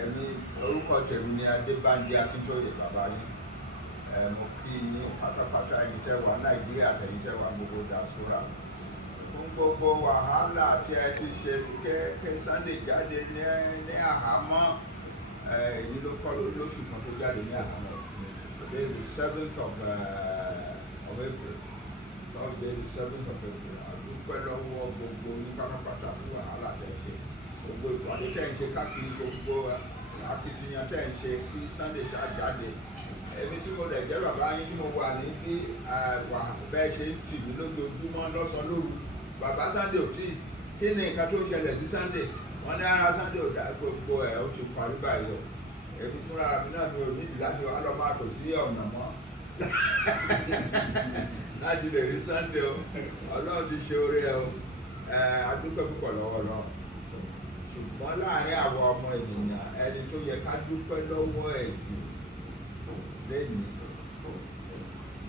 Ẹ̀mí orúkọ tèmi ni Adébánjí Akíntóyè bàbá yín. Mo kí yín pátápátá ẹ̀yin tẹ́ wà Nàìjíríà àtẹ̀yin tẹ́ wà gbogbo diaspora. Fún gbogbo wàhálà tí ẹ ti ṣe kẹ́ Sunday jáde ní àhámọ́, èyí ló kọ́ lóṣù kan tó jáde ní àhámọ́. Today is the 7th of April. Today is the 7th of April. Àdúpẹ́ lọ́wọ́ gbogbo ní pátápátá fún wàhálà tẹ́ ṣe. Gbogbo ìpàdé tẹ́ ń ṣe káàkiri, gbogbo akitiyan tẹ́ ń ṣe kí Sunday ṣáà jáde. Èmi tí mo dẹ̀ jẹ́ bàbá yín tí mo wà ní bí bẹ́ẹ̀ ṣe ń tì mí lójoojúmọ́ lọ́sàn-án lóru. Bàbá Sunday ò tí kí ni nǹkan tó ṣẹlẹ̀ sí Sunday? Wọ́n ní ara Sunday ò dá gbogbo ẹ̀ ó ti parí báyìí o. Èmi fúnra mi náà mi ò nídìí láti wá lọ máa tò sí ọ̀nà mọ́ láti lè rí Sunday o. Ọlọ́run ti ṣe oore ẹ o. Adúpẹ́ púpọ̀ lọ́wọ́ Ọlọ́run. Ṣùgbọ́n láàárín àwọn ọmọ ènìyàn ẹni tó yẹ ká dúpẹ́ lọ́wọ́ ẹ̀ jù lẹ́yìn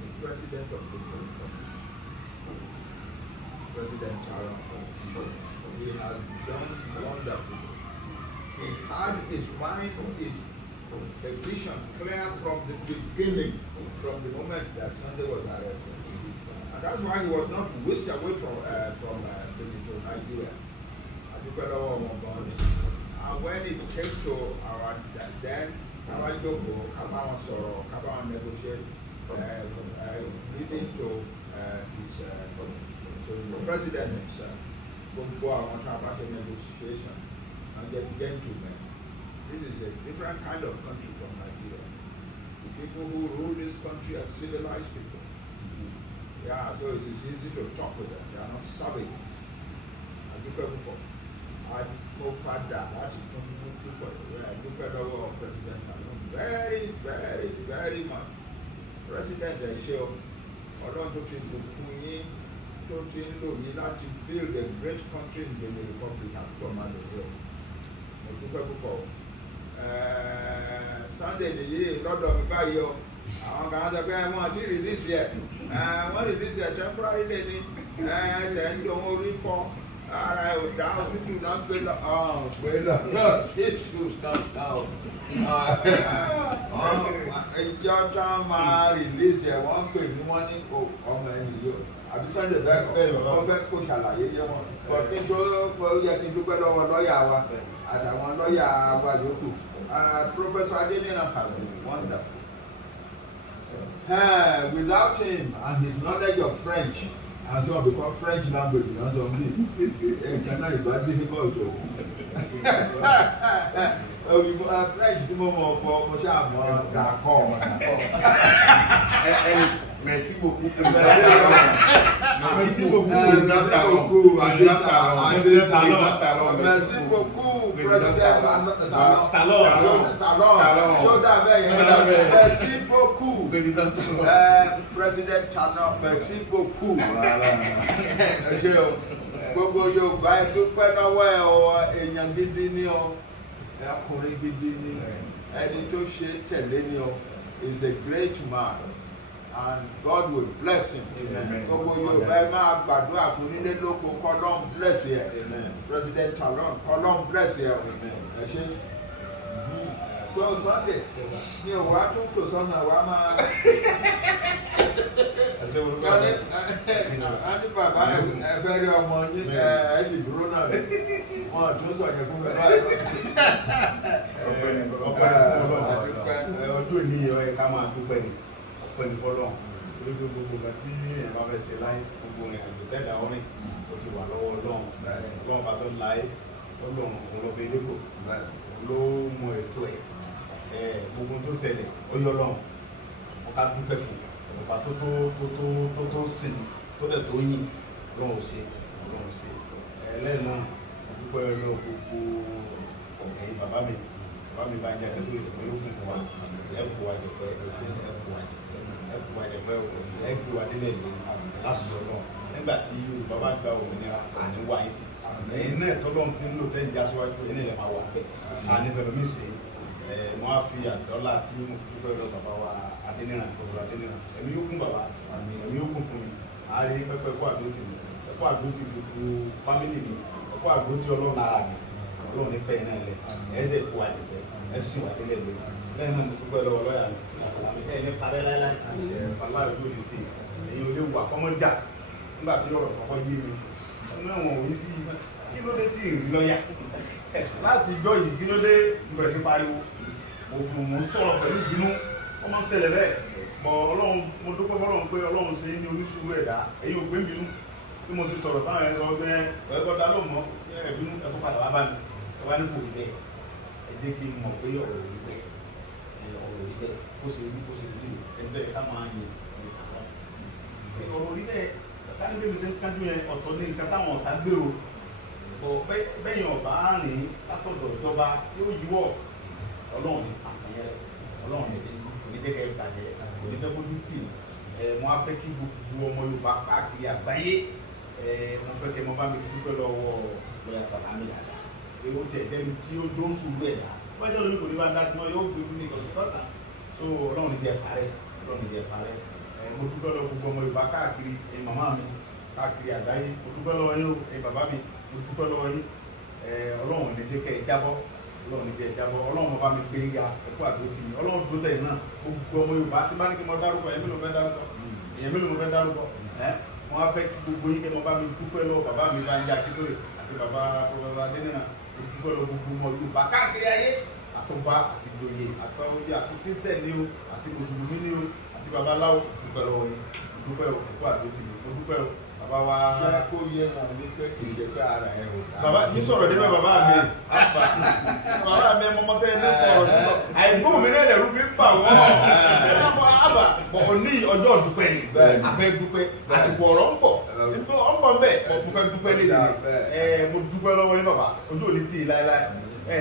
the president of the country, President Taron. He has done wonderful. He had his mind, a vision clear from the beginning, from the moment that Sunday was arrested. And that's why he was not whisked away from Nigeria. And when it came to our Gbogbo, Gbogbo negotiate, leading to the president himself, Gbogbo negotiation, and the gentlemen. This is a different kind of country from Nigeria. The people who rule this country are civilized people. Yeah, so it is easy to talk with them. They are not savages. Mo padà láti tún dúpẹ́ lọ́wọ́ President Taron very much. President ẹ̀ ṣe o, Ọlọ́run tó ti bùkún yín tó ti ń lò yín láti build a great country in the Republic àti command of God. Mo dúpẹ́ púpọ̀. Sunday nìyí lọ́dọ̀ mi báyìí o, àwọn kan sọ pé wọ́n ti release ẹ̀, wọ́n release ẹ̀ temporary day ni, ṣẹ̀ ń dùn orí fọ́. Ara ò dá hospital náà gbé lọ issues náà. Ìjọ tán máa release ẹ̀ wọ́n pè ní wọ́n ní ọmọ ẹni yìí àbí Sunday bẹ́ẹ̀ kọ́ wọ́n fẹ́ kó ṣàlàyé yé wọn. Kí n tó yẹ kí n dúpẹ́ lọ́wọ́ lọ́ọ̀yà wa àtàwọn lọ́ọ̀yà wa yòókù. Professor Adenina has been wonderful. Without him and his knowledge of French, and so because French language is not something, Ghana is very difficult to. French ni mo mo ṣáà mọ̀ d'accord. Merci beaucoup. Merci beaucoup. Merci beaucoup, President Talon. Merci beaucoup, President Talon. Merci beaucoup. Gbogbo Yorùbá ẹ dúpẹ́ lọ́wọ́ ẹ o, èèyàn gidi ni o, ọkùnrin gidi ni, ẹni tó ṣe tẹ̀lé ni o, is a great man. And God will bless him. Gbogbo Yorùbá ẹ máa gbàdúrà fún nílé lóko kọ́lọ́n bless yẹ. President Talon kọ́lọ́n bless yẹ. Ẹ ṣe. So Sunday ni o wá tún tò sọ́nà wa máa. A ní bàbá ẹ fẹ́ rí ọmọ yín ẹ sì dúró náà rẹ̀. Wọ́n tún sọ yẹn fún mi báyìí. Ọdún ìní ọ̀ ká máa dúpẹ́ ni. Pẹ̀lú fọlọ́n torí pé gbogbo nǹkan tí ẹ̀ bá fẹ́ ṣe láyé gbogbo rìn àjò tẹ́lẹ̀ àwọn rìn ó ti wà lọ́wọ́ Ọlọ́run bá tó láyé Ọlọ́run òun lọ bẹ elétò ló mọ ètò ẹ̀ gbogbo tó ṣẹlẹ̀ ó yọ Ọlọ́run ọ̀ká dúpẹ́ fún ọ̀pá tó sìn tó dẹ̀ tó yìn Ọlọ́run ṣe ẹlẹ́yìn náà dúpẹ́ Ọlọ́run gbogbo ẹ̀yin bàbá mi bá ń jẹ́ akẹ́kọ̀ọ́ ìdẹ̀pẹ́ yóò kún fún wa ẹ̀kú àjẹpẹ́ ẹ̀kú adélẹ̀ ní lásìkò náà nígbà tí Yorùbá bá gba òmìnira àní wáyé tì ẹ̀yin náà tọ́lọ́run ti ń lò tẹ́ ìjà síwájú ẹ̀yin náà lè máa wà bẹ́ẹ̀ àní fẹ́ẹ́ lómi ṣe wọ́n á fi àdọ́là tí mo fi dúpẹ́ lọ bàbá wa Adéníran ẹ̀mí yóò kún bàbá ẹ̀mí yóò kún fún mi àárín pẹ́pẹ́ ẹ̀kọ́ àdó ti mi ẹ̀kọ́ àdó ti gbogbo fámìlì mi ẹ̀kọ́ àdó ti Ọlọ́run lára mi Ọlọ́run ní fẹ́ náà lẹ̀ ẹ̀ẹ́dẹ̀ kó wà jẹ̀jẹ̀ ẹ̀ sì wà délẹ̀ lẹ̀ lẹ́yìn náà mo dúpẹ́ lọ́wọ́ lọ́ọ̀yà mi àsàlámì ẹ̀ ní parẹ́ láíláí bàbá rẹ̀ ló lè tè ẹ̀yin olè wà kọ́mọ́jà nígbà tí ọ̀rọ̀ kọ́kọ́ yé mi ọmọ ẹ̀wọ̀n òní sí kí ló dé tí ì rí lọ́ọ̀yà láti ìjọ yìí kí ló dé bẹ̀rẹ̀ sí pariwo mo sọ̀rọ̀ pẹ̀lú ìbínú wọ́n máa ń ṣẹlẹ̀ bẹ́ẹ̀ bọ̀ Ọlọ́run mo dúpẹ́ fọ́lọ́run pé Ọlọ́run ṣe ní oníṣùúrù ẹ̀dá ẹ̀yin ò gbé ń bínú bí mo ti sọ̀rọ̀ táwọn ẹ̀ sọ pé ẹ̀kọ́ dá ló mọ́ ẹ̀bínú ẹ̀tún padà wá bá mi ẹ̀ wá ní kò rí bẹ́ẹ̀ ẹ jẹ́ kí n mọ̀ pé ọ̀rọ̀ rí bẹ́ẹ̀ ọ̀rọ̀ rí bẹ́ẹ̀ kó ṣe rí ẹgbẹ́ ká máa yẹ ọ̀rọ̀ rí bẹ́ẹ̀ ká ní bí mi ṣe ń kájú yẹn ọ̀tọ̀ ní nǹkan táwọn ọ̀tá gbèrò bẹ́yìn ọ̀bá rìn látọ̀dọ̀ ìjọba yóò yíwọ́ Ọlọ́run ní àpẹẹrẹ Ọlọ́run ní onídẹ́gẹ́ ìbàjẹ́ onídẹ́gbójú tì mo á fẹ́ kí gbogbo ọmọ Yorùbá káàkiri àgbáyé mo fẹ́ kẹ́ mo bá mi dúpẹ́ lọ́wọ́ lọ́yà Sàlámì dáadáa ewu tiẹ̀ jẹ́ni tí ó dó sùúrù ẹ̀ dá wájú ọ̀nà kò ní bá dá sí mọ́ yóò gbé ní ìkọ̀sí tọ́ta so Ọlọ́run ní jẹ́ parẹ́ Ọlọ́run ní jẹ́ parẹ́ mo dúpẹ́ lọ́wọ́ gbogbo ọmọ Yorùbá káàkiri màmá mi káàkiri àgbáyé mo dúpẹ́ lọ́wọ́ yín bàbá mi mo dúpẹ́ lọ́wọ́ yín Ọlọ́run ní jẹ́ kẹ́ ẹ jábọ́ Ọlọ́run ní jẹ́ ẹ jábọ́ Ọlọ́run bá mi gbé ga ẹ̀kọ́ àdó tì mí Ọlọ́run tó tẹ̀ náà gbogbo ọmọ Yorùbá tí bá ní kí mo dárúkọ ẹ̀mí ló fẹ́ dárúkọ wọ́n á fẹ́ kí gbogbo yín kẹ́ mo bá mi dúpẹ́ lọ́wọ́ bàbá mi bá ń jà kíkórè àti bàbá Adéníran mo dúpẹ́ lọ́wọ́ gbogbo ọmọ Yorùbá káàkiri ayé àtọ́ba àti gbòye àtọ́wọ́dé àti Kristẹni ni o àti mùsùlùmí ni o àti babaláwo dúpẹ́ lọ́wọ́ yín dúpẹ́ o ẹ̀kọ́ àdó tì mí mo dúpẹ́ o bàbá wa. jẹ́ kó yé wọn wípé kì í ṣe pé ara ẹ̀ ò dá. bàbá mi sọ̀rọ̀ níbẹ̀ bàbá mi bàbá mi ọmọ tẹ́ ẹ ní kọ̀ọ̀rọ̀ nígbà àìgbóhùn mi náà lẹ̀rú fi ń bà wọ́n àbà bọ̀ ní ọjọ́ dúpẹ́ ni àfẹ́ dúpẹ́ àsìkò ọ̀rọ̀ ń bọ̀ ń bọ̀ bẹ́ẹ̀ mo fẹ́ dúpẹ́ lé mo dúpẹ́ lọ́wọ́ yín bàbá ojú òní tì í láéláé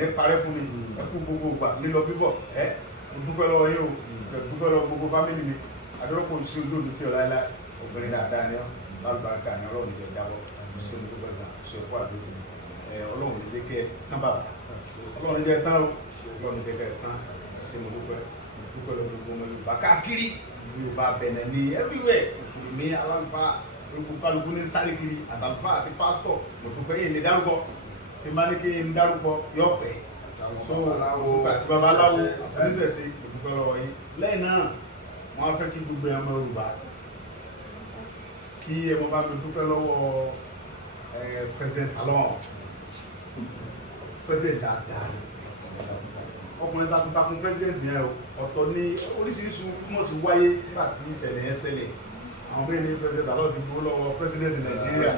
ní parẹ́ fún mi ẹ kú gbogbo gbà lílọ bíbọ̀ mo dúpẹ́ lọ́wọ́ yín o dúpẹ́ lọ́wọ́ gbogbo fámìlì mi adúlọ́pọ̀ sí ojú òní tì í láéláé obìnrin dáadáa ni ọ́ lálùbáríkà ni Ọlọ́run jẹ jábọ́ ṣe ní gbogbo ẹgbà ṣe ẹ̀kọ́ àdótì Ọlọ́run ní jẹ́ kí ẹ tán bàbá Ọlọ́run jẹ́ tán o Ọlọ́run jẹ́ kí ẹ tán ṣe mo dúpẹ́ lọ gbogbo ọmọ Yorùbá káàkiri Yorùbá Bẹ̀nẹ̀ ní everywhere Mùsùlùmí aláǹfà gbogbo kálukú ní sáré kiri àtàlùfà àti pásítọ̀ mo dúpẹ́ yìí ní dárúkọ tí má ní kí n dárúkọ yọ pẹ́ so àti babaláwo oníṣẹ̀ṣe mo dúpẹ́ lọ́wọ́ yín lẹ́yìn náà wọ́n á fẹ́ kí gbogbo ọmọ Yorùbá kí ẹ mọ bá mi dúpẹ́ lọ́wọ́ president alon president dáadáa ni ọkùnrin takuntakun president yẹn ọ̀tọ̀ ní oríṣiríṣi mọ̀ sí wáyé nígbà tí ìṣẹ̀lẹ̀ yẹn ṣẹlẹ̀ àwọn bẹ́ẹ̀ ni president alon ti gbó lọ́wọ́ president Nàìjíríà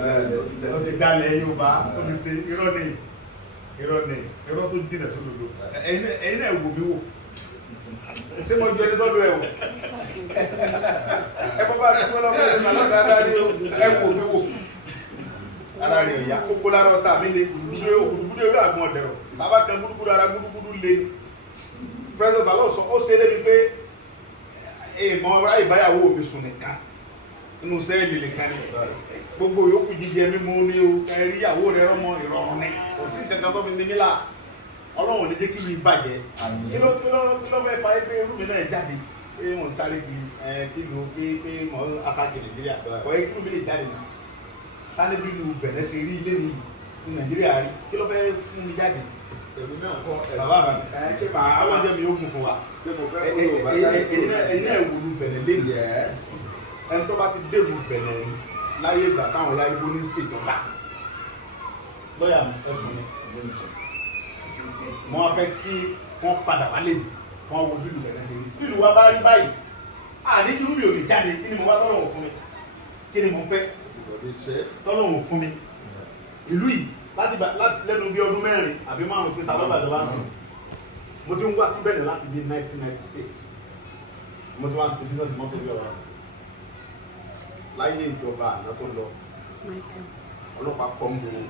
ó ti dalẹ̀ Yorùbá ó ti ṣe irọ́ tó dínà sódodo ẹ̀yin náà wò mí wò ṣé mo jẹ ní tọ́jú ẹ̀ wò ẹ bọ́ bá a dúpẹ́ lọ́wọ́ ẹ̀ máa lọ́dọ̀ ara rí o ẹ wò mí wò ara rí ọ̀yà kókó lára ọ̀tá mi lè ṣe òkùnkùn orí àgbọn ọ̀dẹ̀rọ̀ bàbá kan gbúdúgbúdú ara gbúdúgbúdú lé president alọ́ sọ ó ṣe é débi pé èèmọ̀ ara ìbáyàwó mi sùn nìkan inú sẹ́ẹ̀lì nìkan ni gbogbo yòókù jíjẹ mímú ní o ẹ̀rí ìyàwó rẹ̀ ọmọ ìrọ̀rùn ni kò sí nǹkan tó fi ní mílà Ọlọ́run ní jẹ́ kí mi bàjẹ́ kí ló fẹ́ fa ẹgbẹ́ irú mi náà jáde pé mo ń sáré kiri kí ló pé mo ń atákì Nàìjíríà kọ́ ẹ kí ló mi lè jáde náà tani bí lu bẹ̀rẹ̀ ṣe rí ilé ní Nàìjíríà rí kí ló fẹ́ fún mi jáde. èmi náà kọ́ bàbá mi ṣé màá àwọn ọjọ́ mi yóò kún fún wa ẹ̀yin náà wò lu bẹ̀rẹ̀ lé ní ẹni tó bá ti dé lu bẹ̀rẹ̀ rí láyé ìgbà táwọn láyé bó ní ṣèjọba lọ́yà ẹ̀sùn mi mo wá fẹ́ kí wọ́n padà wálé mi wọ́n wo bílù bẹ̀rẹ̀ ṣe rí bílù wa bá rí báyìí àníjú mi ò lè jáde kí ni mo wá tọ́lọ́wọ̀ fún mi kí ni mo fẹ́ tọ́lọ́wọ̀ fún mi ìlú yìí láti lẹ́nu bí ọdún 4 àbí 5 tí tàbí àjọba ń sìn mo ti ń wá sí Bẹ̀nẹ̀ láti bí 1996 mo ti wá ń ṣe business mọ́tò bí ọ̀rọ̀ láyé ìjọba àná tó lọ ọlọ́pàá pọ̀ ń gbòòrò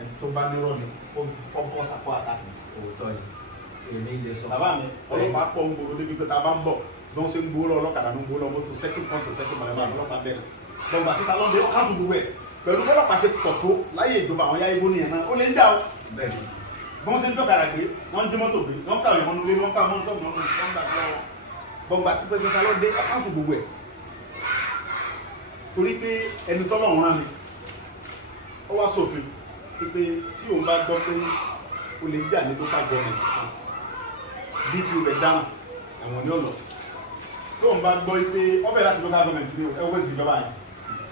ẹni tó bá nírọ̀ ni ó bọ́ tàkọ́ àtàkùn òótọ́ yìí èmi lè sọ. bàbá mi ọlọ́pàá pọ̀ ń gbòòrò débi pé tá a bá ń bọ̀ bí wọ́n ṣe ń gbowó lọ ọlọ́kadà ló ń gbowó lọ mọ́tò second point to second mọ̀lẹ́bà ọlọ́pàá bẹ̀rẹ̀ lọ́gbà títa lọ́dẹ ó káàtó gbogbo ẹ̀ pẹ̀lú ọlọ́pàá ṣe pọ̀ tó láyé ìjọba àwọn yá ibo nìyẹn náà ó lè ń dà ó bí wọ́n ṣe ń jọ̀gàrà gbé wọ́n ń jí mọ́tò gbé wọ́n kàwé mọ́nú lé wọ́n kàwé mọ́tò gbé wọ́n gbà gbọ́ngbà tí pẹ́sẹ́ntà lọ́dẹ ó káàtó gbogbo ẹ̀ torí pé ẹni tọ́lọ́run rán mi ó wá sófin pé tí òun bá gbọ́ pé o lè jà ní local government kan bp rẹ̀ dáná ẹ̀wọ̀n ní ọ̀nà tó ń bá gbọ́ pé ọbẹ̀ láti local government ní ẹwọ́ ìsìnjọba yẹn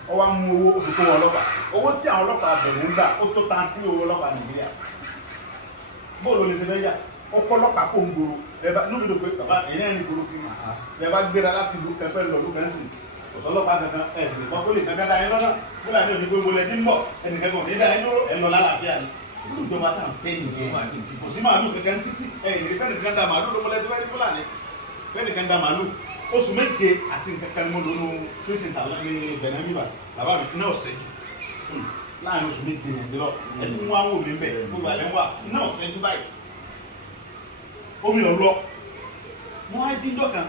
ọ wá mú owó ó fi kó wọn ọlọ́pàá owó tí àwọn ọlọ́pàá bẹ̀rẹ̀ ń gbà ó tó tán sí owó ọlọ́pàá Nàìjíríà bóòlù lè ṣe fẹ́ yà ó kọ́ ọlọ́pàá kó ń gbòòrò ẹ bá lóbi ló pé bàbá ẹ̀yìn ẹ̀yìn gbòòrò kí ẹ bá gbéra láti ìlú kẹfẹ́ lọ lókè ń sìn ọ̀sọ́ ọlọ́pàá kankan ẹ̀ sì lè kọ́ kólé kankan dá yín lọ́nà Fúlàní òní gbogbo lẹ ti ń bọ̀ ẹnìkankan ò ní dá yín dúró ẹ̀ lọ lálàáfíà ni irú ìjọba tá à ń fẹ́ nìyẹn kò sí màálù kankan títí ẹ̀yìn ní fẹ́ẹ́ nìkan dá màálù ló mọ́lẹ́ tí wọ́n ní Fúlàní fẹ́ẹ́ nìkan dá màálù oṣù méje àti nǹkan mo lónú kírísìntà ní Benin bíbà bàbá mi náà ṣẹ́jú láàrin oṣù méje yẹn lọ ẹni wọn wò mí bẹ gbogbo àlẹ́ wà náà ṣẹ́jú báyìí omi ọ̀lọ́ wọn á dín dọ́kan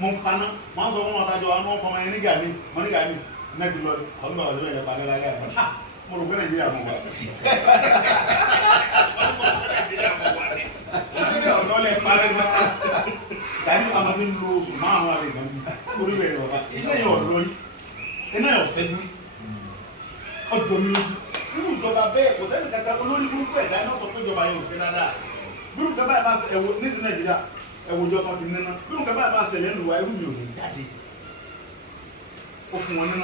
mo ń paná wọn sọ fún wọn tájọ wọn kọ́ ọmọ yẹn nígà mi náà ti lọ àwọn bàbá tó yẹ paná láyé àná mo rò pé Nàìjíríà mọ̀ wá Nàìjíríà ọ̀dọ́ lẹ̀ parẹ́ ní dání àwọn tí ń lo oṣù márùn-ún àrẹ ìgbà mi orí rẹ̀ ọ̀gá iná yẹn ọ̀dọ́ yìí iná yẹn ọ̀sẹ̀ dúrí ọjọ́ mi lójú nínú ìjọba bẹ́ẹ̀ kò sẹ́ni kankan olórí burúkú ẹ̀dá iná sọ pé ìjọba yẹn ò ṣe dáadáa bírù kẹ́ báyìí máa ṣe ẹ̀wọ̀ nísìn Nàìjíríà ẹ̀wọ̀jọ́ kan ti níná bírù kẹ́ báyìí máa ṣẹlẹ̀ ńlùwà irú mi ò lè jáde ó fún wọn níná